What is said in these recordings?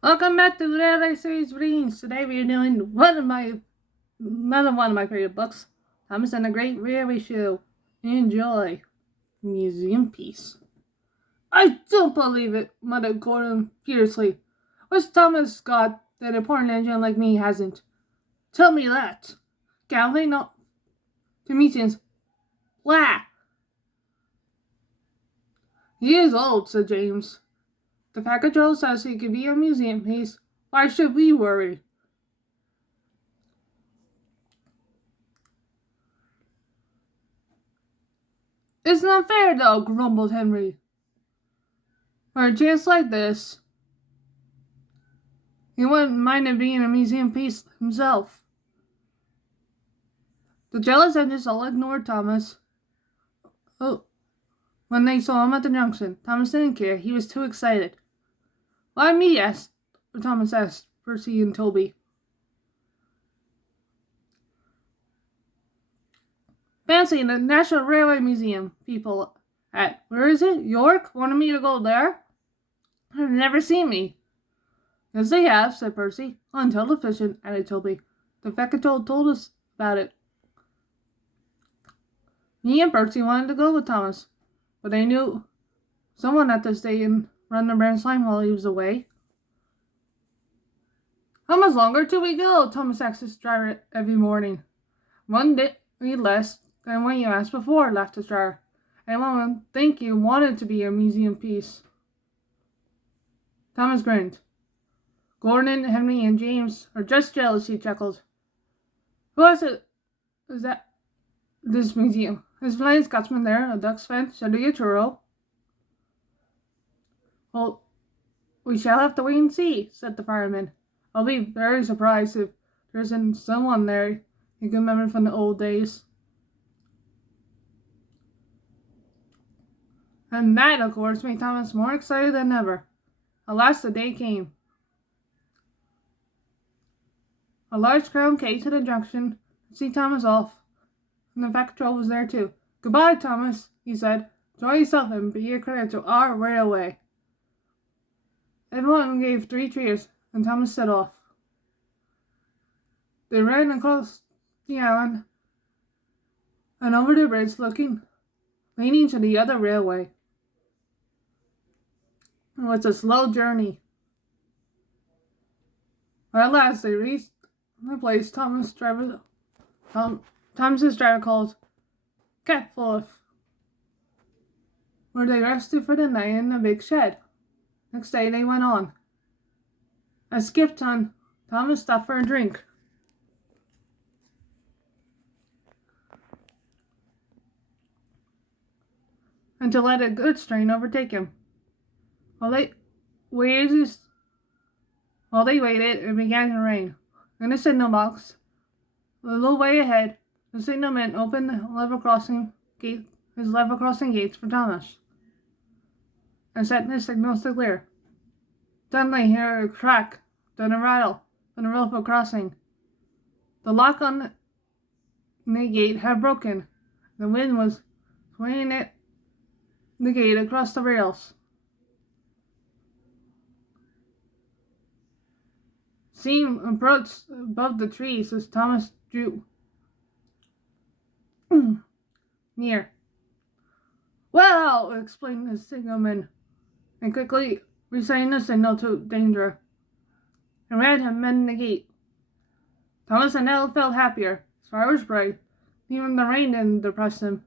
Welcome back to the Railway Series Readings. Today we are doing another one of my favorite books, Thomas and the Great Railway Show. Enjoy. Museum Piece. I don't believe it, muttered Gordon fiercely. What's Thomas got that a poor engine like me hasn't? Tell me that. Galloping up to meetings. Blah! He is old, said James. The Packagel says he could be a museum piece. Why should we worry? It's not fair, though, grumbled Henry. For a chance like this, he wouldn't mind it being a museum piece himself. The jealous edges all ignored Thomas. Oh, when they saw him at the junction, Thomas didn't care. He was too excited. Why me? Thomas asked Percy and Toby. Fancy the National Railway Museum people at, where is it? York? Wanted me to go there? They've never seen me. Yes, they have, said Percy. On television, added Toby. The Feckatold told us about it. Me and Percy wanted to go with Thomas, but they knew someone had to stay and run the branch line while he was away. How much longer till we go? Thomas asked his driver every morning. One day less than when you asked before, laughed his driver. Anyone would think you wanted to be a museum piece. Thomas grinned. Gordon, Henry, and James are just jealous, he chuckled. Who is that this museum? Is Flying Scotsman there, a duck's fence, should a churro? Well, we shall have to wait and see, said the fireman. I'll be very surprised if there isn't someone there you can remember from the old days. And that, of course, made Thomas more excited than ever. At last the day came. A large crowd came to the junction to see Thomas off, and the Patrol was there too. Goodbye, Thomas, he said. Enjoy yourself and be a credit to our railway. Everyone gave 3 cheers, and Thomas set off. They ran across the island and over the bridge, leaning to the other railway. It was a slow journey. But at last they reached the place Thomas's driver called Catforth, where they rested for the night in a big shed. Next day they went on. At Skipton, Thomas stopped for a drink. And to let a good strain overtake him. While they waited, it began to rain. In the signal box, a little way ahead, the signalman opened his level crossing gates for Thomas, and set the signals to clear. Suddenly, he heard a crack, then a rattle, then a level crossing. The lock on the gate had broken. The wind was swaying the gate across the rails. Seen approached above the trees as Thomas drew near. Well, explained the signalman, and quickly resetting the signal to danger, and ran to mend the gate. Thomas and Nell felt happier. His fire was bright. Even the rain didn't depress him.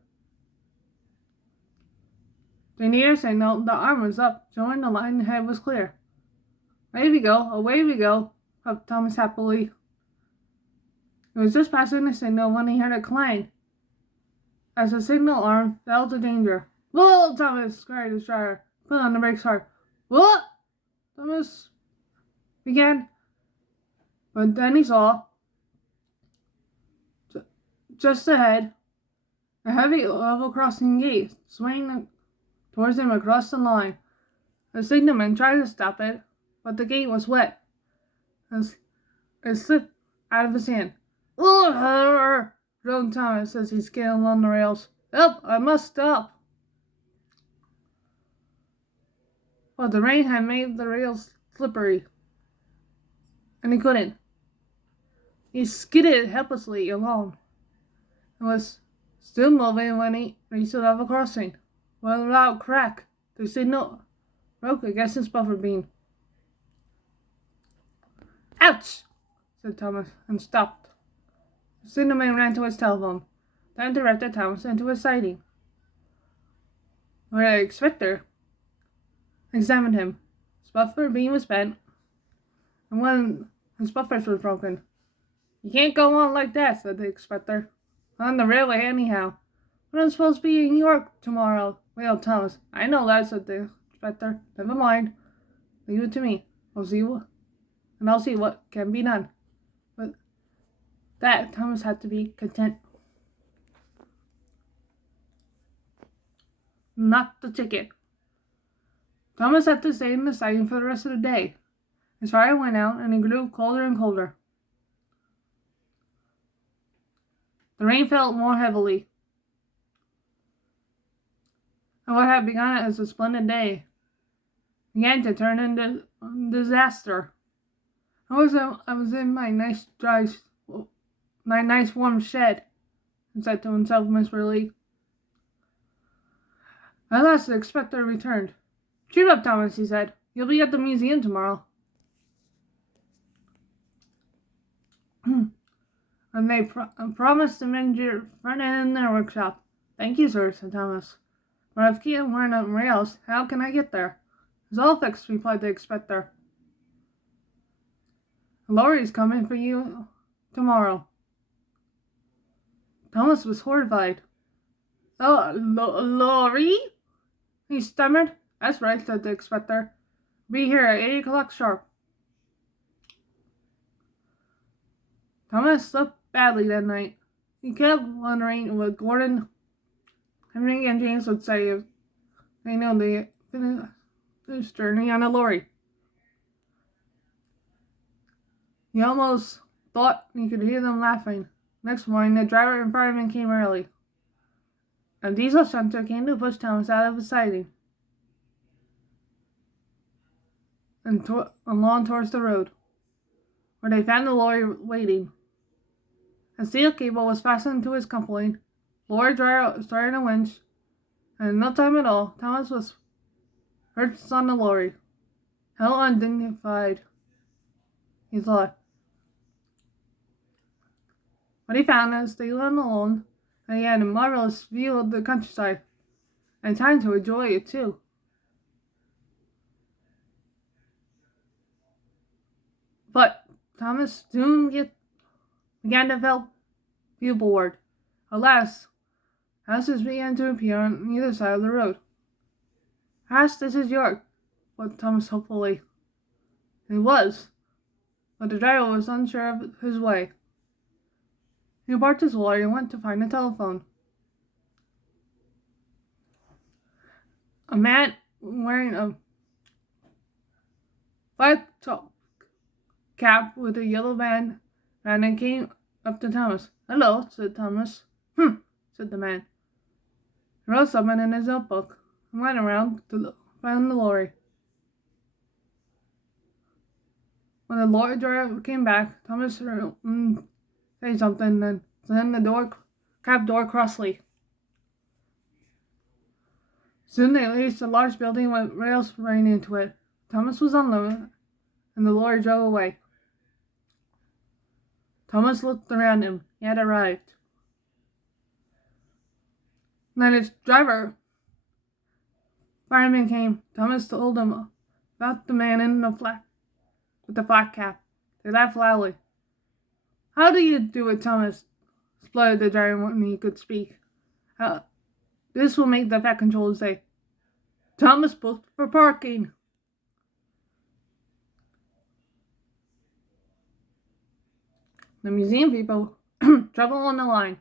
The near signal, the arm was up, showing the line ahead was clear. Away we go, puffed Thomas happily. He was just passing the signal when he heard a clang as the signal arm fell to danger. Whoa, Thomas, cried his driver. Put on the brakes hard. What? Thomas began, but then he saw, just ahead, a heavy level crossing gate swaying towards him across the line. The signalman tried to stop it, but the gate was wet, and it slipped out of his hand. Ugh! Groaned Thomas as he scaled on the rails. Help! I must stop! But the rain had made the rails slippery. and he couldn't. He skidded helplessly along and was still moving when he reached the level crossing. With a loud crack, the signal broke against his buffer beam. "Ouch!" said Thomas, and stopped. The signalman ran to his telephone, then directed Thomas into his sighting, where the inspector examined him. His buffer beam was bent, and one of his buffers was broken. "You can't go on like that," said the inspector. "On the railway anyhow. But I'm supposed to be in York tomorrow," wailed Thomas. "I know that," said the inspector. "Never mind. Leave it to me. I'll see what can be done." But that Thomas had to be content. Not the ticket. Thomas had to stay in the siding for the rest of the day. His fire went out and it grew colder and colder. The rain fell more heavily. And what had begun as a splendid day began to turn into disaster. I was in my nice warm shed, he said to himself miserably. At last the inspector returned. "Cheer up, Thomas," he said. "You'll be at the museum tomorrow." And they promised to mend your front end in their workshop. "Thank you, sir," said Thomas. "But if can't run up rails, how can I get there?" "It's all fixed," replied the inspector. "The lorry's coming for you tomorrow." Thomas was horrified. "Oh, lorry?" he stammered. "That's right," said the inspector. "Be here at 8 o'clock sharp." Thomas slept badly that night. He kept wondering what Gordon, Henry, and James would say if they knew they finished this journey on a lorry. He almost thought he could hear them laughing. Next morning, the driver and fireman came early. A diesel shunter came to push Thomas out of his siding and along towards the road, where they found the lorry waiting. A steel cable was fastened to his coupling. Lorry driver started a winch, and in no time at all, Thomas was perched on the lorry. How undignified, he thought. But he found that they went alone, and he had a marvelous view of the countryside, and time to enjoy it too. But Thomas soon began to feel bored. Alas, houses began to appear on either side of the road. "Perhaps this is York," thought Thomas hopefully. It was, but the driver was unsure of his way. He parked his lorry and went to find a telephone. A man wearing a black top cap with a yellow band ran and came up to Thomas. "Hello," said Thomas. Said the man. He wrote something in his notebook and went around to find the lorry. When the lorry driver came back, Thomas heard him say something and slammed the cab door crossly. Soon they reached a large building with rails running into it. Thomas was unloaded, and the lorry drove away. Thomas looked around him. He had arrived. Then his fireman came. Thomas told him about the man with the flat cap. They laughed loudly. "How do you do it, Thomas?" spluttered the driver when he could speak. This will make the fat controller say, "Thomas booked for parking." The museum people trouble on the line.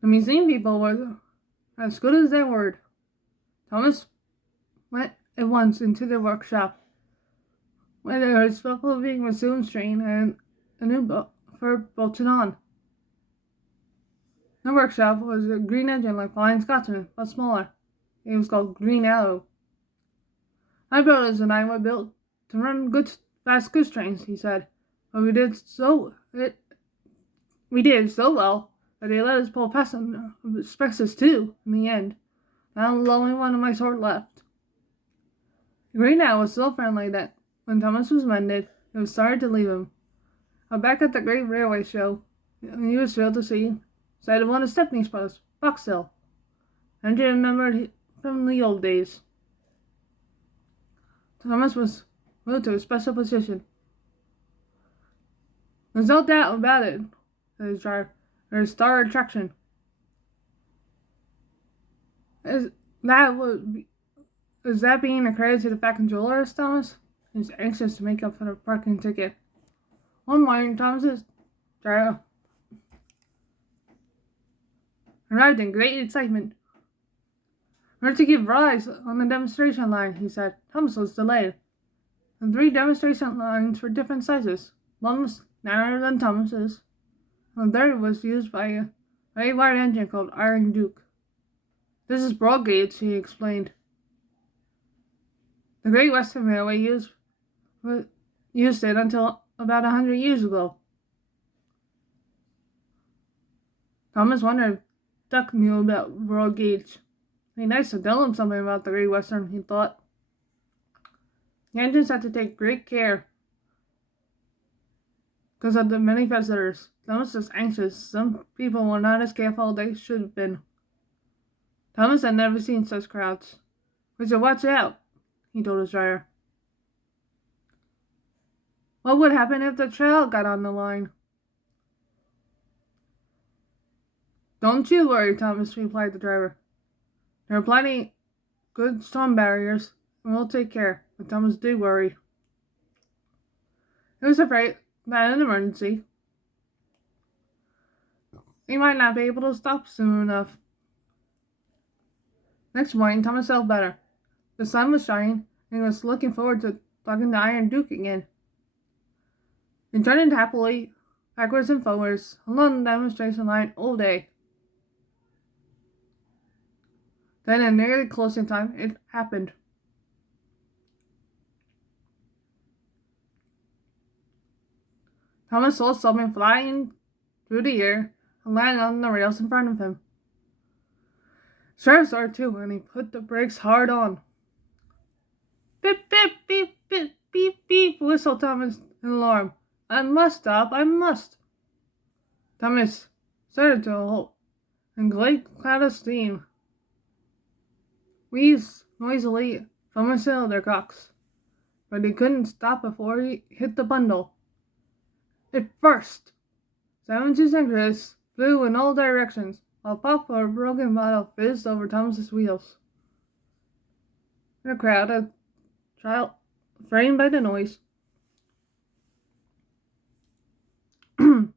The museum people were as good as their word. Thomas went at once into the workshop, where his buckle being resumed strained and a new buffer bolted on. The workshop was a green engine like Flying Scotsman, but smaller. It was called Green Arrow. My brothers and I were built to run fast goods trains, he said, but we did so well that they let us pull passenger expresses too in the end. Now the only one of my sort left. The Green Arrow was so friendly that when Thomas was mended, it was sorry to leave him. Back at the Great Railway Show, he was thrilled to see sight of one of Stepney's brothers, Boxhill, and he remembered from the old days. Thomas was moved to a special position. There's no doubt about it, said his driver. There's star attraction. Is that being a credit to the Fat Controller, Thomas? He was anxious to make up for the parking ticket. One morning, Thomas's driver arrived in great excitement. We're to give rise on the demonstration line, he said. Thomas was delayed. The 3 demonstration lines were different sizes. One was narrower than Thomas's, and the third was used by a very wide engine called Iron Duke. This is broad gauge, he explained. The Great Western Railway used it until about 100 years ago. Thomas wondered if Duck knew about broad gauge. It'd be nice to tell him something about the Great Western, he thought. The engines had to take great care because of the many visitors. Thomas was anxious. Some people were not as careful as they should have been. Thomas had never seen such crowds. We should watch out, he told his driver. What would happen if the trail got on the line? Don't you worry, Thomas, replied the driver. There are plenty good storm barriers, and we'll take care. But Thomas did worry. He was afraid that in an emergency, he might not be able to stop soon enough. Next morning, Thomas felt better. The sun was shining, and he was looking forward to talking to Iron Duke again. He turned happily backwards and forwards along the demonstration line all day. Then, in nearly closing time, it happened. Thomas saw something flying through the air and landed on the rails in front of him. Sheriff saw it too, and he put the brakes hard on. Beep, beep, beep, beep, beep, beep, whistled Thomas in alarm. I must stop, I must. Thomas started to a halt, and a great cloud of steam wheezed noisily from a cylinder cocks, but he couldn't stop before he hit the bundle. It burst. Sandwiches and crisps flew in all directions, while pop or a broken bottle fizzed over Thomas's wheels. In the crowd, a child framed by the noise, framed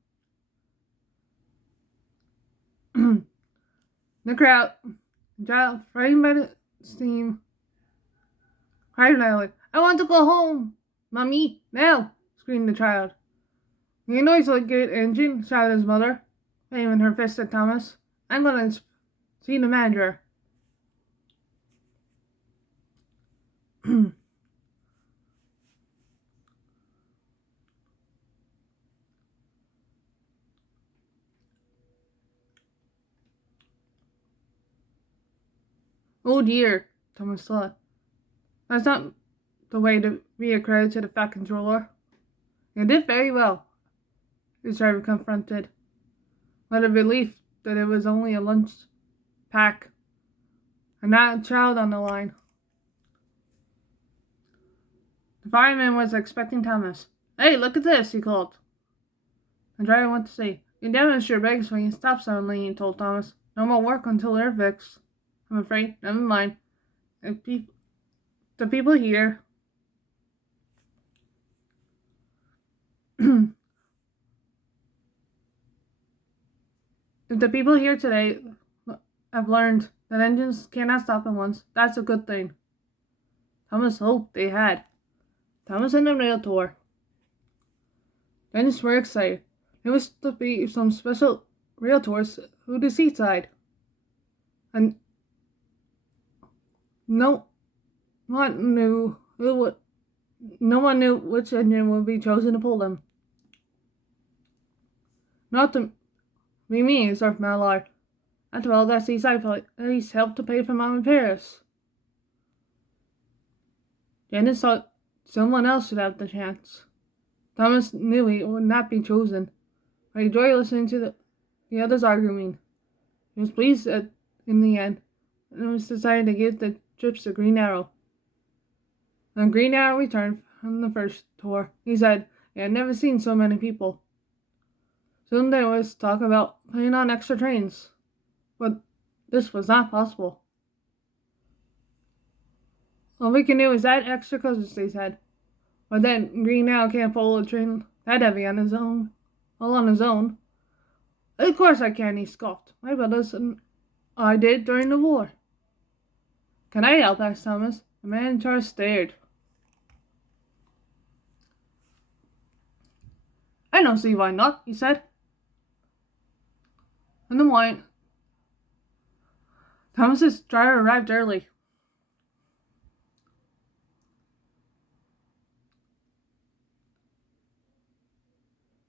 by the steam, cried loudly, I want to go home! Mummy, now! Screamed the child. You noise like a good engine, shouted his mother, aiming her fist at Thomas. I'm going to see the manager. Oh dear, Thomas thought. That's not the way to be a credit to the Fat Controller. You did very well, his driver confronted, with a relief that it was only a lunch pack and not a child on the line. The fireman was expecting Thomas. Hey, look at this, he called. The driver went to see. You damaged your brakes when you stopped suddenly, he told Thomas. No more work until they're fixed. I'm afraid. Never mind. If the people here if the people here today have learned that engines cannot stop at once, that's a good thing. Thomas hoped they had. Thomas and the rail tour. Dentists were excited. There was to be some special rail tours to the seaside, and no one knew who would, no one knew which engine would be chosen to pull them. Not to be me, observed Mallard. After all, that seaside place helped to pay for my repairs. Janice thought someone else should have the chance. Thomas knew he would not be chosen, but he enjoyed listening to the others arguing. He was pleased that, in the end, it was decided to give the trips to Green Arrow. When Green Arrow returned from the first tour, he said he had never seen so many people. Soon there was talk about putting on extra trains, but this was not possible. All we can do is add extra coaches, they said. But then Green Arrow can't pull a train that heavy on his own, all on his own. Of course I can, he scoffed. My brothers and I did during the war. Can I help? Asked Thomas. The man in charge stared. I don't see why not, he said. In the morning, Thomas's driver arrived early.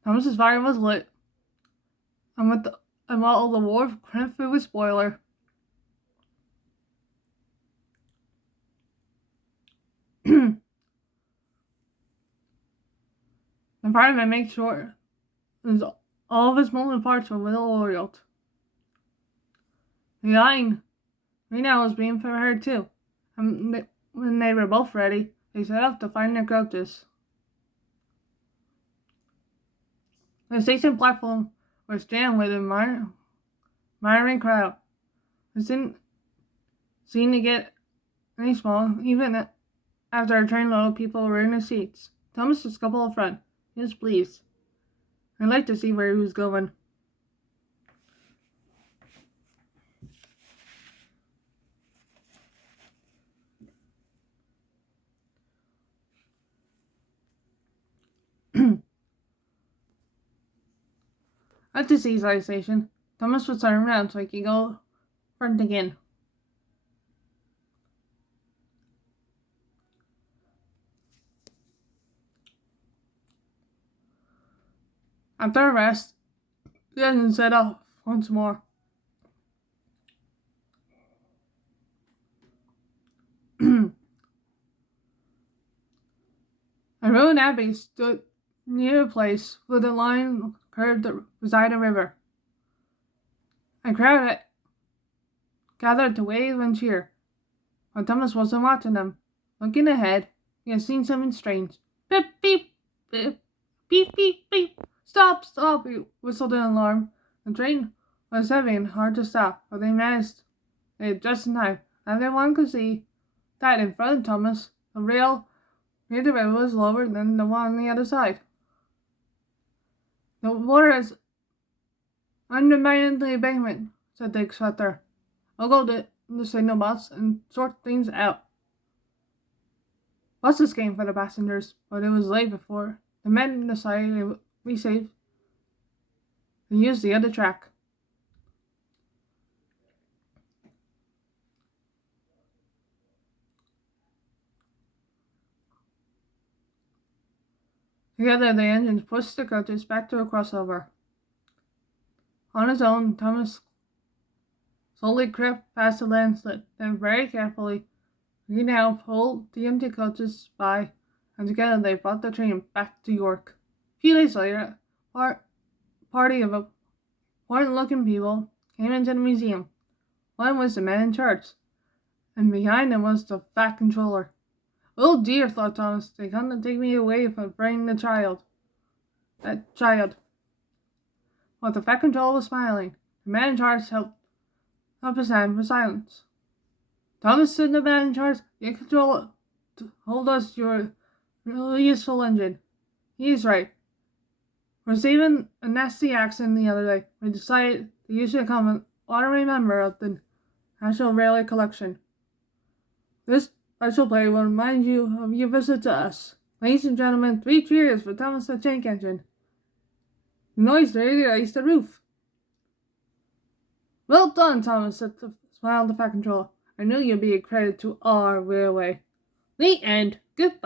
Thomas's fire was lit, and while the wharf cramped through his boiler, the fireman made sure all of his molten parts were well oiled. The line now was being prepared too, and when they were both ready, they set off to find their coaches. The station platform was jammed with an admiring crowd. It didn't seem to get any smaller, even after a trainload of people were in their seats. Thomas was a couple up front. He was pleased. I'd like to see where he was going. At the seaside station, Thomas would turn around so he could go front again. After a rest, the engine set off once more. A road abbey stood near a place where the line curved beside a river. A crowd had gathered to wave and cheer, but Thomas wasn't watching them. Looking ahead, he had seen something strange. Beep, beep, beep, beep, beep, beep. Stop, stop, he whistled in alarm. The train was heavy and hard to stop, but they managed it just in time. Everyone could see that in front of Thomas, the rail near the river was lower than the one on the other side. The water is undermining the embankment, said the inspector. I'll go to the signal box and sort things out. Buses came for the passengers, but it was late before the men decided it would be safe and use the other track. Together, the engines pushed the coaches back to a crossover. On his own, Thomas slowly crept past the landslip, then very carefully, he now pulled the empty coaches by, and together they brought the train back to York. A few days later, a party of important-looking people came into the museum. One was the man in charge, and behind him was the fat controller. Oh dear, thought Thomas, they come to take me away from bringing the child. That child. While the fat controller was smiling, the man in charge held up his hand for silence. Thomas, said the man in charge, the controller told us you're a really useful engine. He's right. We're saving a nasty accident the other day. We decided that you should become an honorary member of the National Railway Collection. This special play will remind you of your visit to us. Ladies and gentlemen, 3 cheers for Thomas the Tank Engine. The noise raised the roof. Well done, Thomas, smiled the Fat Controller. I knew you'd be a credit to our railway. The end. Goodbye.